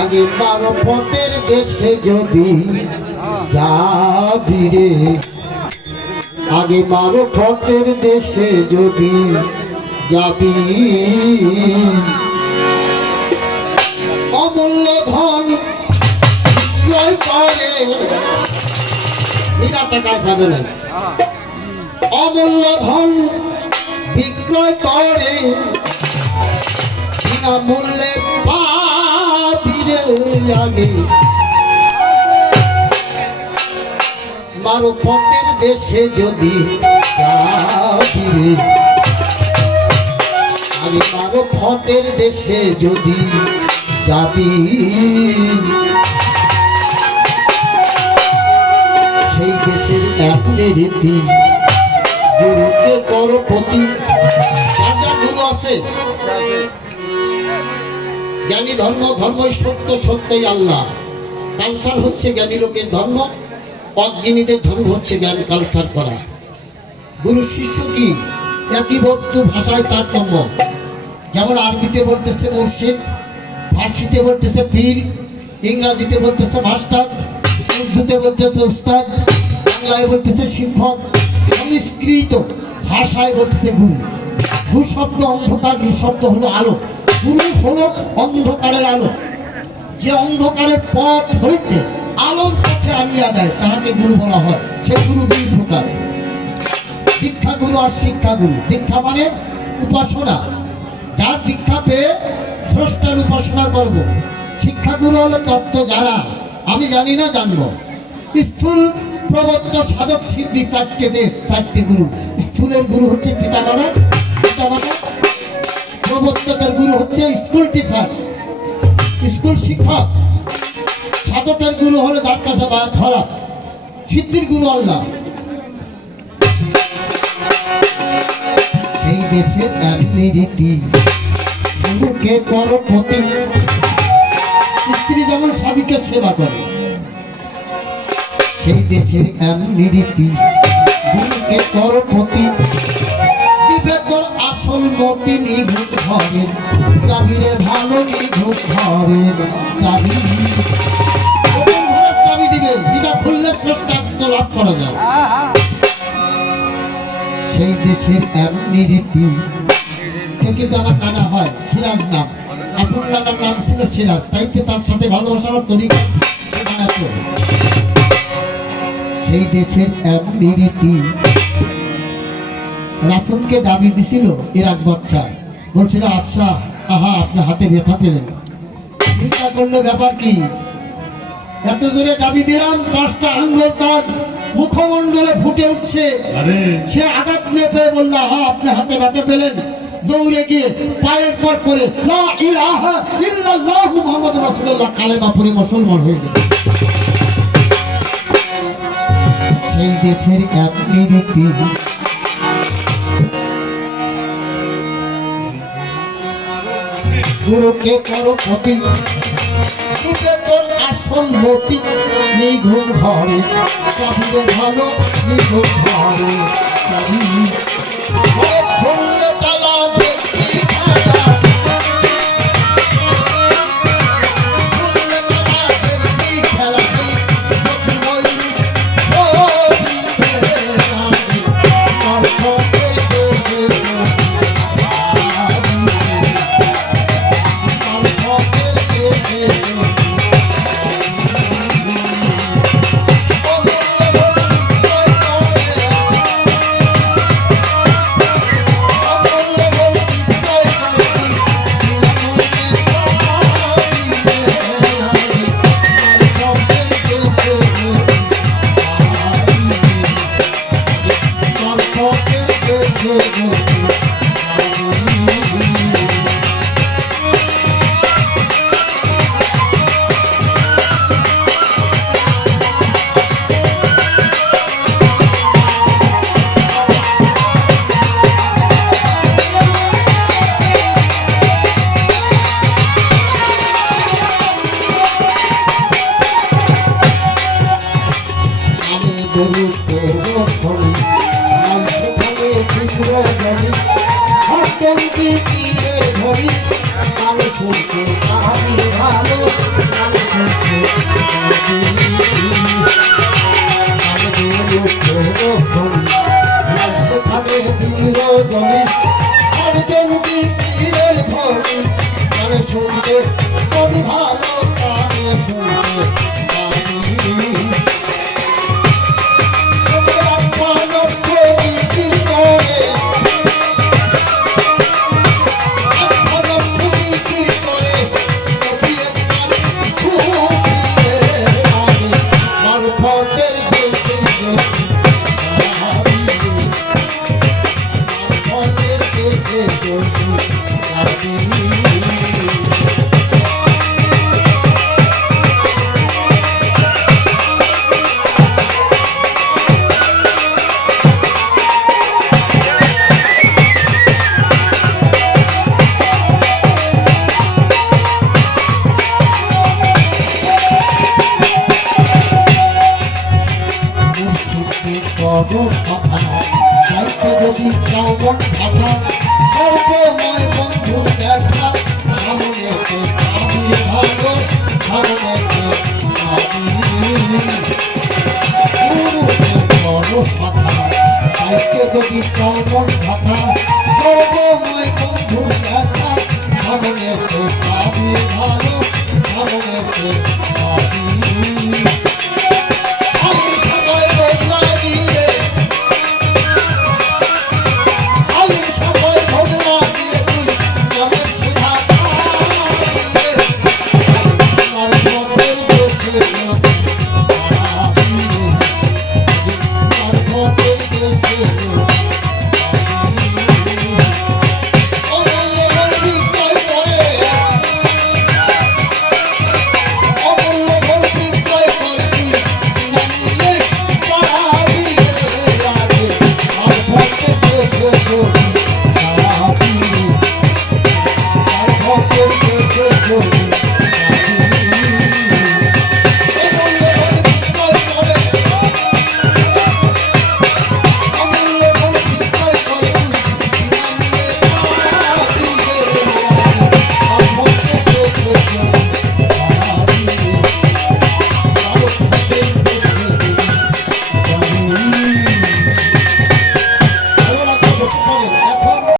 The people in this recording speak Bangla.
আগে মারফতের দেশে যদি যাবি রে, আগে মারফতের দেশে যদি যাবি, অমূল্য ধন ক্রয় করে বিনা টাকায় পাবে না, অমূল্য ধন বিক্রয় করে বিনা মূল্যে পাবি রে। আগে মারফতের দেশে যদি যাবি রে, আগে মারফতের দেশে যদি যাবি, সেই দেশের এমনি রীতি গুরুকে কর প্রতি। যার যার গুরু আছে, জ্ঞানী ধর্ম, ধর্মই সত্য, সত্যই আল্লাহ। কালচার হচ্ছে জ্ঞানী লোকের ধর্ম, অজ্ঞানীদের ধর্ম হচ্ছে জ্ঞান কালচার করা। গুরু শিষ্য কি একই বস্তু, ভাষায় তারতম্য। যেমন আরবিতে বলতেছে মুর্শিদ, ফার্সিতে বলতেছে পীর, ইংরাজিতে বলতেছে মাস্টার, উর্দুতে বলতেছে উস্তাদ, বাংলায় বলতেছে শিক্ষক, সংস্কৃত ভাষায় বলতেছে গুরু। গুরু শব্দ অন্ধকার, গুরু শব্দ হলো আলো। গুরু হলো অন্ধকারের আলো, যে অন্ধকারের পথ হইতে আলোর পথে আনিয়া দেয় তাহাকে গুরু বলা হয়। সে গুরু দুই প্রকার, দীক্ষা গুরু আর শিক্ষা গুরু। দীক্ষা মানে উপাসনা, যার দীক্ষা পেয়ে স্রষ্টার উপাসনা করব। শিক্ষা গুরু হলো তত্ত্ব যারা আমি জানি না জানবো। স্থূল প্রবত্ত সাধক সিদ্ধি চারটে দেশ, চারটে গুরু। স্থূলের গুরু হচ্ছে পিতামাতা, পিতামাতা। প্রবর্তকের গুরু হচ্ছে স্কুল টিচার, স্কুল শিক্ষক। সাধকের গুরু হলো যার কাছে বায়াত হলাম, সিদ্ধির গুরু আল্লাহ। সেই দেশের এমনি রীতি গুরুকে করো প্রতি। স্ত্রী যেমন স্বামীকে সেবা করে, সেই দেশের এমনি রীতি গুরুকে করো প্রতি। দিবে তোর আসল মতি নিভুত ঘরে, চাবিরে ভালো নিভুত ঘরে চাবি। চাবি দিবে যেটা খুললে স্রষ্টাত্ব লাভ করা যায়। সেই দেশের এমনি রীতি। কিন্তু আমার নানা হয় সিরাজ নাম, আপনার নানার নাম ছিল সিরাজ, তাই তো তার সাথে ভালোবাসা আমার তরিকা। সেই দেশের এমনি রীতি। রাসূলকে দাবি দিছিল ইরাক বাদশা, বলছিল আচ্ছা আহা আপনার হাতে ব্যথা পেলেন। চিন্তা করলে ব্যাপার কি, এত জোরে দাবি দিলাম, 5টা আঙ্গুল তার মুখমণ্ডলে ফুটে উঠছে। সে আঘাত নিয়ে পেয়ে বলল হা আপনার হাতে ব্যথা পেলেন। দৌড়ে গিয়ে পায়ের পর পরে লা ইলাহা ইল্লাল্লাহু মুহাম্মাদুর রাসূলুল্লাহ কালেমা পড়ে মুসলমান হয়ে গেল। সেই দেশের এমনি রীতি। গুরুকে করো প্রতি, দিবে তোর আসল মতি নিঘুম ঘরে, চাবিরে ভালো নিঘুম ঘরে চাবি। খুললে তালা ব্যক্তি খেলা, খুললে তালা ব্যক্তি খেলা। সেই জ্যোতির্ময়ী মারফতের দেশে জানি পীরের ধরি গান শুনতে আমি ভালো গান শুনতে সেখানে দিল জমি একজন পীরের ধরি গান শুনতে আমি ভালো গান শুনতে যদি কেমন কথা সর্বময় বন্ধুর দেখা সামনেতে আমি ভালো সামনেতে বড় কথা চাইতে যদি কেমন কথা সর্বময় বন্ধুর দেখা সামনেতে আমি ভালো সামনেতে